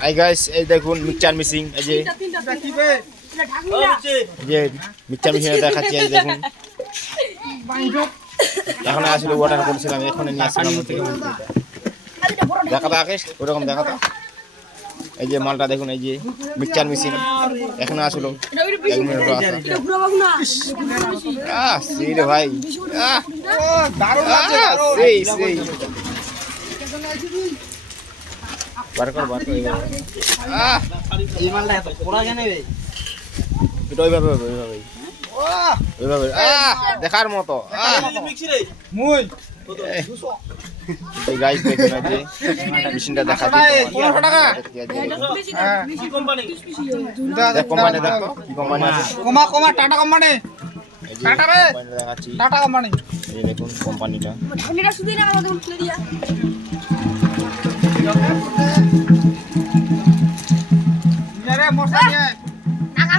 Hi guys, এই দেখুন mixture machine, এই যে মিক্সচার মেশিনে দেখাচ্ছি। এই দেখুন এখন আসলে অর্ডার করেছিলাম, এখন নিয়ে আসলাম। দেখাতো আকাশ ওরকম দেখাতো। এই যে মালটা দেখুন, এই যে মিক্সচার মেশিন এখন আসলো 1 মিনিট সেই রে ভাই, সেই সেই বার কর এই মালটা এত পোড়া কেন রে? এটা ওইভাবে দেখার মতো। এই গাইস দেখুন, এই যে মেশিনটা দেখাচ্ছি। 1500 টাকা। কি কোম্পানি? কোম্পানি দেখো কি কোম্পানি আছে। Coma tata company. টাটা রে, কোম্পানিটা দেখাচ্ছি। Tata company. এই দেখুন কোম্পানিটা। ঢাকনিটা শুধু না আমাদের খুলে দিয়া রে মশা নিয়ে টাকা